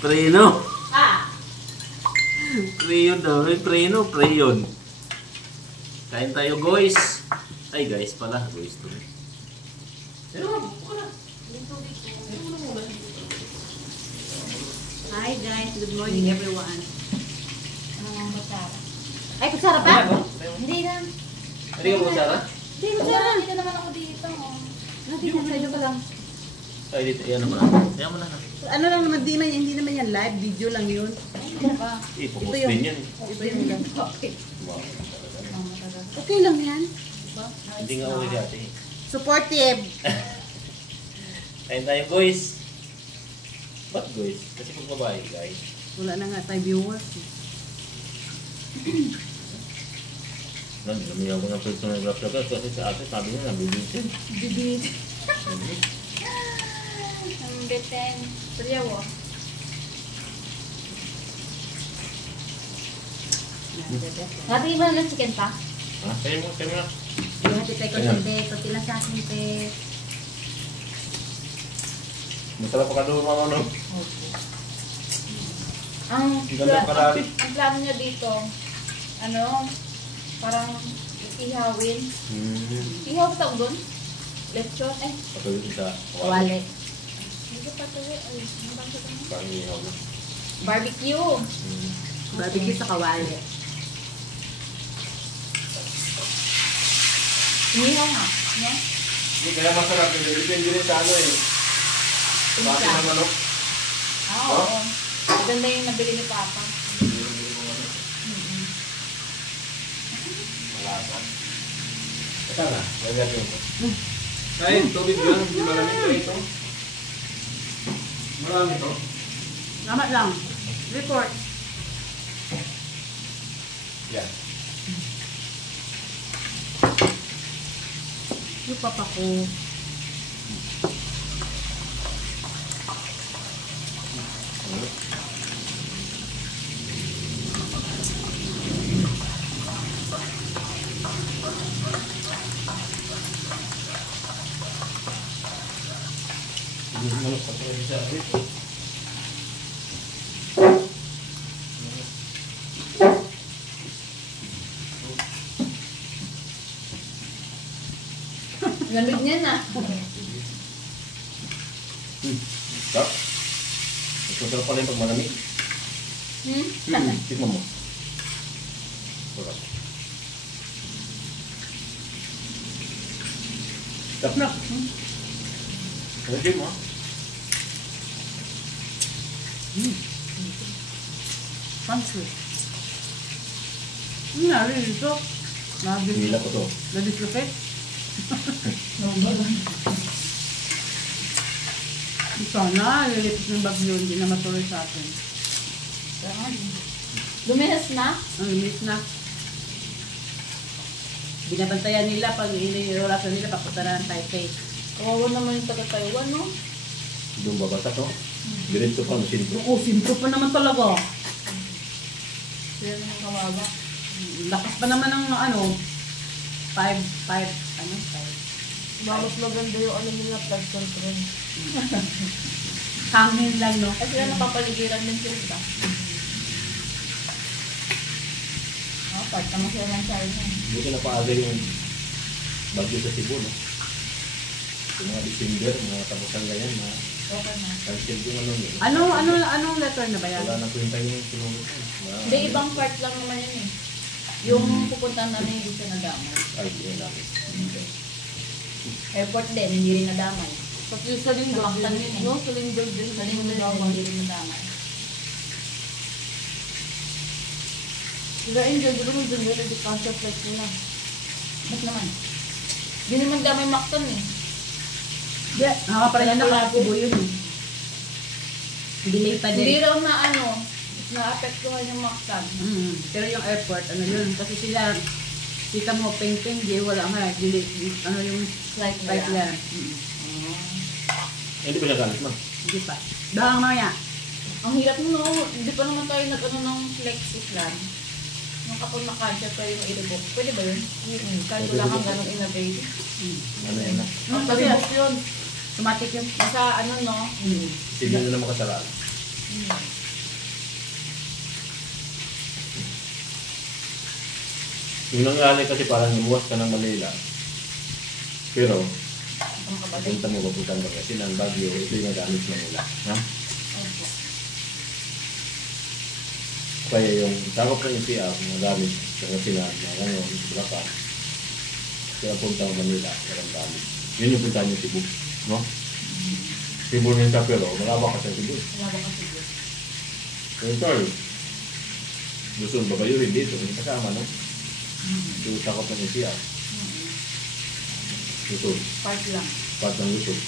Preno. Ah! Preyon daw. Preno. Preyon. Kain tayo, guys. Ay, guys pala. Guys to. Hi guys, good morning everyone. Kutsara. Ay, kutsara pa? Hindi na. Hindi ka mo, Sarah? Hindi, kutsara. Dito naman ako dito. Dito ka lang. Ay, dito. Ayan naman. Ayan mo na. Ano lang naman, hindi naman yan live, video lang yun. Ipopost din yan. Ito yung lang. Okay. Wow. Okay lang yan. Hindi nga uwi dati. Supportive. Kain tayo, guys. Ba't guys? Kasi pag babae, guys. Wala na nga tayo viewers. Nagdami ako ng personal graph kasi sa ate sabi niya nabibitin. Bibit. Ang beten. Seryawo. Natin mo na ng chicken pa? Ha? Kaya mo na. Yung hati tayo konti, konti lang sa akin, te. Masarap pa ka doon, mama, no? Ang Ganda parali. ang plano niya dito, ano, parang ihawin. Ihaw tawag doon? Lechon? Eh, Patuloy sa Wale. hindi ko patuloy. Ay, ano bang sabi mo? Parang ihaw na. Barbecue. Barbecue sa kawali. Inihaw nga. No? Hindi, kaya masarap. Depende rin sa ano eh. Base ng manok. Oo. Maganda yung nabili ni Papa. Malasa. Ito na. Lagyan mo. Ay, tubig yun. Hindi malamig ko ito. Marami to. Tama lang. Report. Yan. Yung papa ko. Manok pa talaga siya. Lamig niya na. Stop. Masarap pala yung pag malamig. Tikman mo. Sarap. Stop na. Pwede mo. Pansit. Nari ito. Hila ko to. Nadislocate. Sana, lilipit ng bagyo, hindi na matuloy sa atin. Lumihas na? Ang limit na. Binabantayan nila pag inirolasan nila, papunta na ng Taipei. Kawawa naman yung taga-Taiwan, no? Doon babasa to. Diretso pa, masinto. Oo, simple pa naman talaga. Sila naman kawawa. Lakas pa naman ng ano, 5. Bakit maganda yung ano nila, flood control. Hangin lang, no? Kasi sila napapaligiran din sila. Part naman sila ng China. Buti na paaga yung bagyo sa Cebu, no? Yung mga December, mga tapusan ganyan, mga Okay na. cancel yung ano yun. Anong letter na ba yan? Wala nang kwenta yung sinunod ko. Hindi, ibang part lang naman yun eh. Yung pupuntahan namin hindi siya nadamay. Ay, yun namin. Airport din, hindi rin nadamay. Pati sa linggo, Nakaktan yun eh. no? Sa linggo din. Sa linggo din, hindi rin nadamay. Sila Angel, di ba mo dun nila di cancer flight nila? Ba't naman? Hindi naman damay Mactan eh. Hindi, nakakaparin na lang Cebu yun eh. Delay pa Hindi din. raw na ano, na-apektuhan yung Mactan. Pero yung airport, ano yun? Kasi sila, kita mo, peng-peng, di wala nga. Delay, ano yung Flight flight nila. nila. Hindi pa siya galit, ma'am. Hindi pa. Dahang mamaya. Ang hirap mo no, hindi pa naman tayo nag-ano ng flexi plan. Nung kapag na-cancel tayo yung i-rebook. Pwede ba yun? Kahit wala kang ganong innovative. Ano yan na? Kasi yun. Automatic yun. Basta ano no, Sige na naman kasaraan. Yung nangyari kasi parang lumuwas ka ng Manila. Pero, Ang kabalik. punta mo papuntang Pangasinan, Baguio, ito yung nagamit Manila. Ha? Opo. Kaya yung takot ng NCR, nagamit Pangasinan, Marangon, Bulacan. Kaya punta mo Manila, walang gamit. Yun yung punta niyo Cebu. No? Cebu rin ka pero, malawak ka sa Cebu. Wala ba kasi yun? Yung sorry. Luzon, Babayurin dito, hindi kasama, no? Yung takot ng NCR. Luzon, Part lang. part ng Luzon.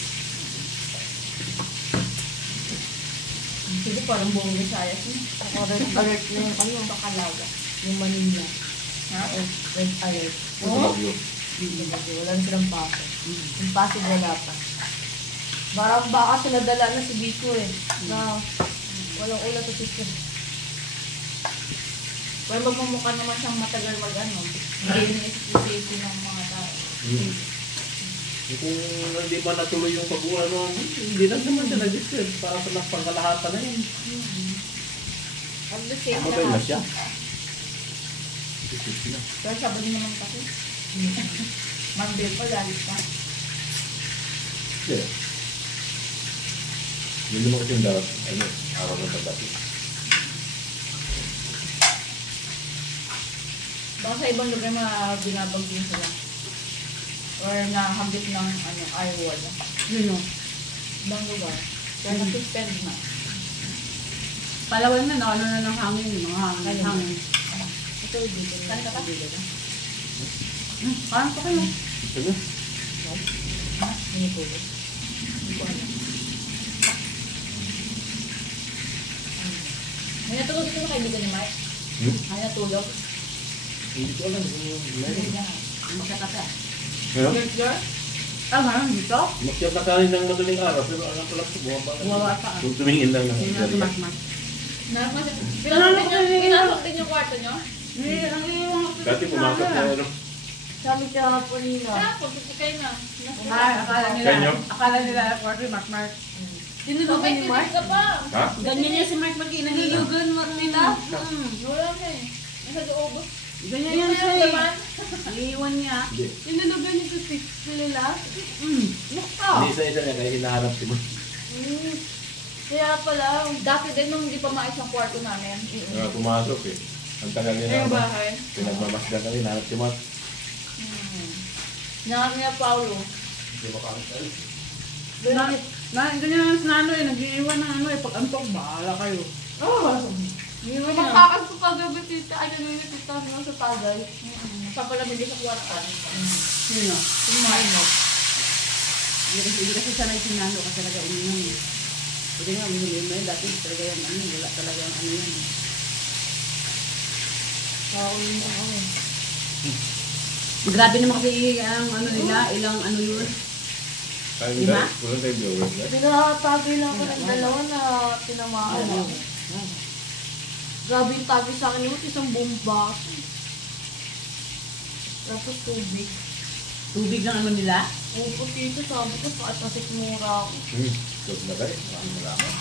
Sige, parang buong Visayas niya. Alert na yung ano, Pakalaga. yung Manila. Ha? Red alert. Sa Baguio. Wala na silang pasok. Yung pasok wala pa. Parang baka sila dala na si Biko eh. Na walang ulat sa system. Pero magmumukha naman siyang matagal mag-ano. Hindi na isip ng mga tao. Kung hindi ba natuloy yung pag-uano, hindi lang naman siya nag-disturb para sa pangkalahatan na yun. At the same Matay na time. siya. Pero Sabado naman kasi. Monday pa, lalit pa. Yeah. Yun naman kasi yung dapat, araw ng pagdati. Baka sa ibang lugar binabagyo sila. Or nahagip ng firewall. Yun o. Ibang lugar. Kaya nasuspend na. Palawan na, ano na ng hangin. Mga hangin. Ito dito. Saan ka pa? Parang pa kayo. Ano? Hindi ko. Hindi ko alam. May natulog ito na kaibigan ni Mike. May natulog. Hindi ko alam kung meron. Magkakasa. Ano? Girl? Meron dito? Makyat na kanin ng madaling araw, pero alam ko lang ito, bumaba na. Bumaba pa. Kung tumingin lang ng Hindi na tumakmak. Pinasok din yung kwarto nyo? Hindi, ang iiwan ko. Dati pumasok na ano. Sabi siya hapon nila. Tapos, ito kayo na. Kanyo? Akala nila kwarto yung Mark. Tinulogan ni Mark ka pa. Ha? Ganyan niya si Mark Mark. Nangyayugan nila. Wala na eh. Nasa loob. Ganyan yan siya eh. Iiwan niya. Hindi. Tinulogan niya sa nila. Naka. Hindi isa-isa niya, kaya hinahanap si Boy. Kaya pala, dati din nung hindi pa maayos ang kwarto namin. Pumasok eh. Ang tagal niya Kaya naman. bahay. Pinagmamasdan kami, nahanap si Mark. Nangat niya Paulo. Hindi makakasal. Ganyan ang sinano eh. Nag-iiwan ng ano eh. Pag antok, bahala kayo. Iiwan niya. Makakas ko kagabi tita. Ay, ganun yung tita mo sa tagay. Papalamig sa kwarto. Sino? Kumain mo. Hindi kasi sanay si Nando kasi talaga uminom eh. Hindi nga, uminom mo yun. Dati talaga yung ano, wala talaga yung ano yan. Uminom ako eh. Grabe naman kasi ang ano nila, ilang ano yun. Kaya Diba? wala tayong viewers na. Pinakatagay lang ako ng dalawa na tinamaan ako. Grabe yung tagay sa akin yun, isang bomba. Tapos tubig. Tubig ng ano nila. Upo dito, sabi ko, paatasit mura ako. Ito na kayo. Maraming.